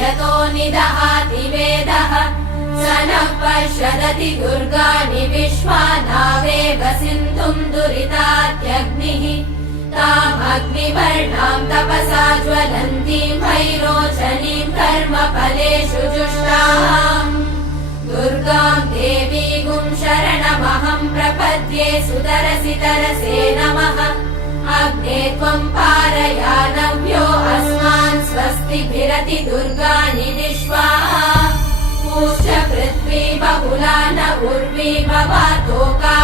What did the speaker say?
यतो निदहाति वेदः स नः पश्यदति दुर्गाणि विश्वा नावेव सिन्धुम् दुरितात्यग्निः तामग्निवर्णाम् तपसा ज्वलन्तीम् भैरोचनीम् कर्मफलेषु जुष्टाम् दुर्गाम् देवीगुम् शरणमहम् प्रपद्ये सुतरसि तरसे नमः अग्ने त्वम् पारयानव्यो अस्मान् स्वस्तिभिरति दुर्गाणि विश्वा पूष्य पृथ्वी बहुला न उर्वी भवातोका